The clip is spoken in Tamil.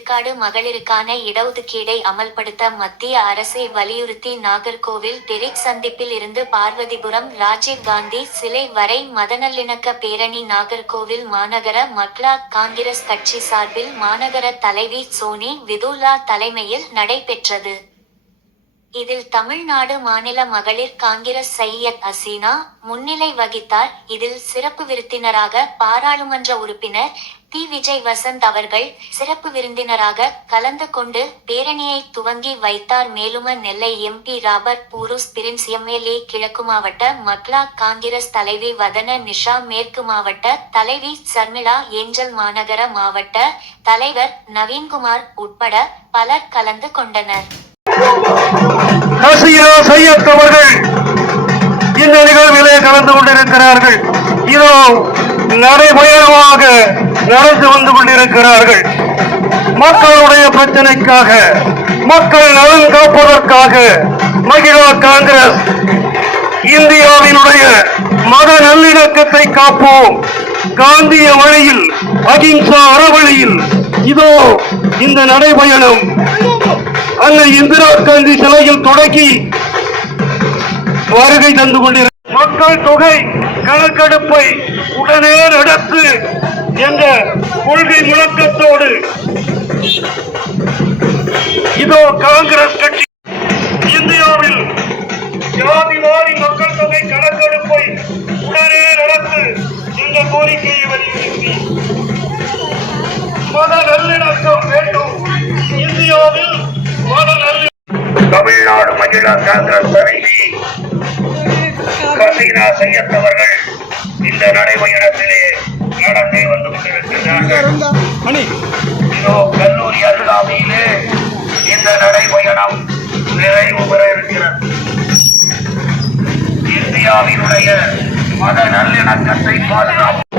விழுக்காடு மகளிருக்கான இடஒதுக்கீடை அமல்படுத்த மத்திய அரசை வலியுறுத்தி நாகர்கோவில் டெரிக் சந்திப்பில் இருந்து பார்வதிபுரம் ராஜீவ் காந்தி சிலை வரை மதநல்லிணக்க பேரணி நாகர்கோவில் மாநகர மக்ளா காங்கிரஸ் கட்சி சார்பில் மாநகர தலைவி சோனி விதுல்லா தலைமையில் நடைபெற்றது. இதில் தமிழ்நாடு மாநில மகளிர் காங்கிரஸ் சையத் அசீனா முன்னிலை வகித்தார். இதில் சிறப்பு விருந்தினராக பாராளுமன்ற உறுப்பினர் டி. விஜய் வசந்த் அவர்கள் சிறப்பு விருந்தினராக கலந்து கொண்டு பேரணியை துவங்கி வைத்தார். மேலும Nellai MP Robert Bruce Prince MLA கிழக்கு மாவட்ட மக்லா காங்கிரஸ் தலைவி வதன நிஷா மேற்கு மாவட்ட தலைவி சர்மிளா ஏஞ்சல் மாநகர மாவட்ட தலைவர் நவீன்குமார் உட்பட பலர் கலந்து கொண்டனர். ஹசீனா சையத் அவர்கள் இந்த நிகழ்விலே கலந்து கொண்டிருக்கிறார்கள். இதோ நடைபயணமாக நடந்து வந்து கொண்டிருக்கிறார்கள். மக்களுடைய பிரச்சனைக்காக மக்கள் நலன் காப்பதற்காக மகிழா காங்கிரஸ் இந்தியாவினுடைய மத நல்லிணக்கத்தை காப்போம். காந்திய வழியில் அகிம்சா அறவழியில். இதோ இந்த நடைபயணம். அன்னை இந்திரா காந்தி சிலையில் தொடங்கி வருகை தந்து கொண்டிருக்க மக்கள் தொகை கணக்கெடுப்பை உடனே நடத்து என்ற கொள்கை முழக்கத்தோடு இதோ காங்கிரஸ் தமிழ்நாடு காங்கிரஸ் தலைவி இந்த நடைபயணத்திலே நடந்தே வந்து கொண்டிருக்கிறார்கள் இதோ கல்லூரி அருகாமையிலே இந்த நடைபயணம் நிறைவு பெற இருக்கிறது. இந்தியாவினுடைய மத நல்லிணக்கத்தை பாதுகாப்பு